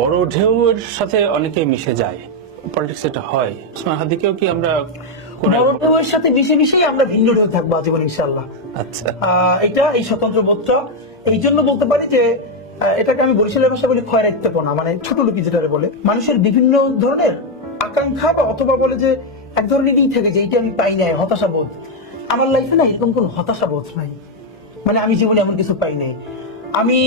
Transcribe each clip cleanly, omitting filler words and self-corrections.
বড় ঢেউয়ের সাথে অনেকে মিশে যায়, পলিটিক্স এটা হয়। ওসমান হাদিকেও কি আমরা বড় ঢেউয়ের সাথে মিশে মিশেই আমরা ভিন্ন ঢেউ থাকবো আজীবন ইনশাআল্লাহ। আচ্ছা, এটা এই স্বতন্ত্র বোধটা এই জন্য বলতে পারি যে এটাকে আমি বরিশালের ভাষা বলি খয়রাইত্যপনা, মানে ছোট লোকি যেটা বলে মানুষের বিভিন্ন ধরনের আকাঙ্ক্ষা বা অথবা বলে যে এক ধরনের ই থেকে যে এইটা আমি পাই নাই, হতাশা বোধ। আমার লাইফে না এরকম কোন হতাশা বোধ নাই, মানে আমি জীবনে এমন কিছু পাই নাই। আমি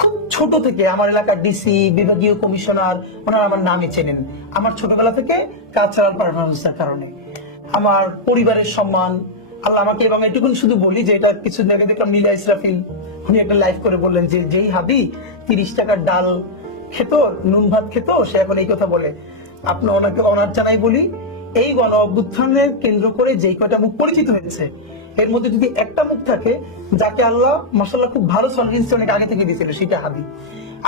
খুব ছোট থেকে আমার এলাকার ডিসি, বিভাগীয় কমিশনার, ওনারা আমার নামে চেনেন আমার ছোটবেলা থেকে কালচারাল পারফরমেন্সের কারণে। আমার পরিবারের সম্মান আল্লাহ আমাকে, এবং এটুকুন শুধু বলি যে এটা কিছুদিন আগে দেখলাম নীলা ইসরাফিল উনি একটা লাইভ করে বললেন যে যেই হাদি 30 টাকার ডাল খেত, নুন ভাত খেত, সে এখন এই কথা বলে। আপনি ওনাকে অনার জানাই বলি, এই গণ অভ্যুত্থানের কেন্দ্র করে যেই কয়টা মুখ পরিচিত হয়েছে এর মধ্যে যদি একটা মুখ থাকে যাকে আল্লাহ মাশাআল্লাহ খুব ভালো সার্ভিস অনেক আগে থেকে দিয়েছিল, সেটা হাদি।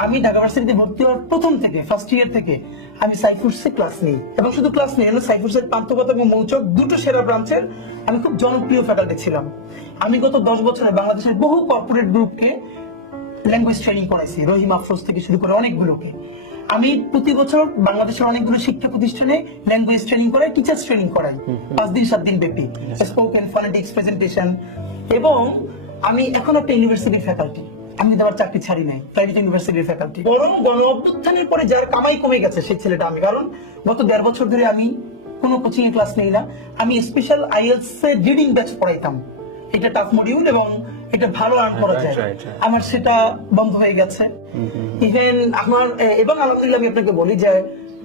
আমি ঢাকা ভার্সিটিতে ভর্তি হওয়ার প্রথম থেকে ফার্স্ট ইয়ার থেকে আমি সাইফুরসে ক্লাস নিই, এবং শুধু ক্লাস নিই, সাইফুরসের পান্থপথ এবং মৌচক দুটো সেরা ব্রাঞ্চের আমি খুব জনপ্রিয় ফ্যাকাল্টি ছিলাম। আমি গত 10 বছরে বাংলাদেশের বহু কর্পোরেট গ্রুপকে ল্যাঙ্গুয়েজ ট্রেনিং করাইছি, রহিম আফরোজ থেকে শুরু করে অনেকগুলোকে। আমি প্রতি বছর বাংলাদেশের অনেকগুলো শিক্ষা প্রতিষ্ঠানে ল্যাঙ্গুয়েজ ট্রেনিং করাই, টিচার্স ট্রেনিং করাই 5 দিন 7 দিন ব্যাপী, স্পোকেন, ফনেটিক্স, প্রেজেন্টেশন। এবং আমি এখন একটা ইউনিভার্সিটির ফ্যাকাল্টি, আমি আমার চাকরি ছাড়ি নাই, প্রাইভেট ইউনিভার্সিটির ফ্যাকাল্টি। বরং গণ অভ্যুত্থানের পরে যার কামাই কমে গেছে সেই ছেলেটা আমি, কারণ গত 1.5 বছর ধরে আমি কোনো কোচিং এ ক্লাস নেই না। আমি স্পেশাল আইএলটিএস এর রিডিং ব্যাচ পড়াইতাম, এটা টাফ মডিউল এবং এটা ভালো আর্ন করা যায়, আমার সেটা বন্ধ হয়ে গেছে। ইভেন আমার এবং আলহামদুলিল্লাহ আমি আপনাকে বলি যে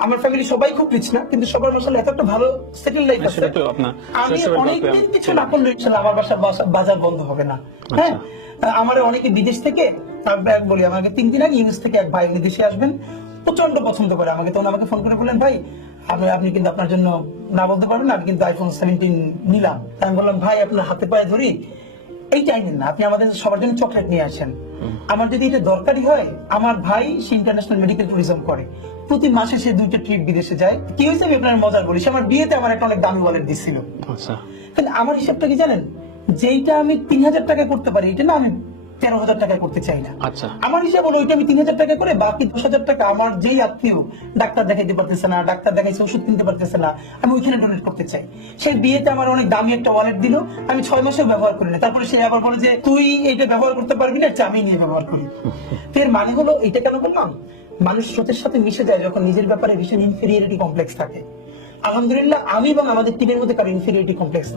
আমার ফ্যামিলি সবাই খুব রিচ না, কিন্তু সবার মাশাআল্লাহ এত একটা ভালো সেটেল লাইফ আছে। আমি অনেকদিন কিছু না করলে ইনশাআল্লাহ আমার বাজার বন্ধ হবে না। হ্যাঁ, আমার অনেকে বিদেশ থেকে বলি, আমাকে 3 দিন আগে ইউএস থেকে এক ভাই দেশে আসবেন, প্রচন্ড পছন্দ করে আমাকে, তখন আমাকে ফোন করে বললেন ভাই আপনি কিন্তু আপনার জন্য না বলতে পারবেন, আমি কিন্তু আইফোন 17 নিলাম। আমি বললাম ভাই আপনার হাতে পায়ে ধরি, এইটাই নিন না, আপনি আমাদের সবার জন্য চকলেট নিয়ে আসেন। আমার যদি এটা দরকারি হয়, আমার ভাই সে ইন্টারন্যাশনাল মেডিকেল ট্যুরিজম করে, প্রতি মাসে সে 2টা ট্রিপ বিদেশে যায়। কি হয়েছে আমি আপনার মজার বলি, সে আমার বিয়েতে আমার একটা অনেক দামি ওয়ালেট দিচ্ছিল। কিন্তু আমার হিসাবটা কি জানেন, যেইটা আমি 3000 টাকায় করতে পারি এটা না আমি 13,000 টাকায় করতে চাই না। আমার হিসাব হলো ওইটা আমি 3000 টাকা করে বাকি 10,000 টাকা আমার যেই আত্মীয় ডাক্তার দেখাইতে পারতেছে না, ডাক্তার দেখাইছে ওষুধ কিনতে পারতেছে না, আমি ওইখানে ডোনেট করতে চাই। সেই বিয়েতে আমার অনেক দামি একটা ওয়ালেট দিল, আমি 6 মাসেও ব্যবহার করি না, তারপরে সে আবার বলে যে তুই এটা ব্যবহার করতে পারবি না, আমি নিয়ে ব্যবহার করি। তো এর মানে হলো এটা কেন বললাম, মানুষ স্রোতের সাথে মিশে যায় যখন নিজের ব্যাপারে ভীষণ ইনফেরিয়রিটি কমপ্লেক্স থাকে। আলহামদুলিল্লাহ আমি এবং আমাদের টিমের মধ্যে কারো ইনফেরিয়রিটি কমপ্লেক্স নাই।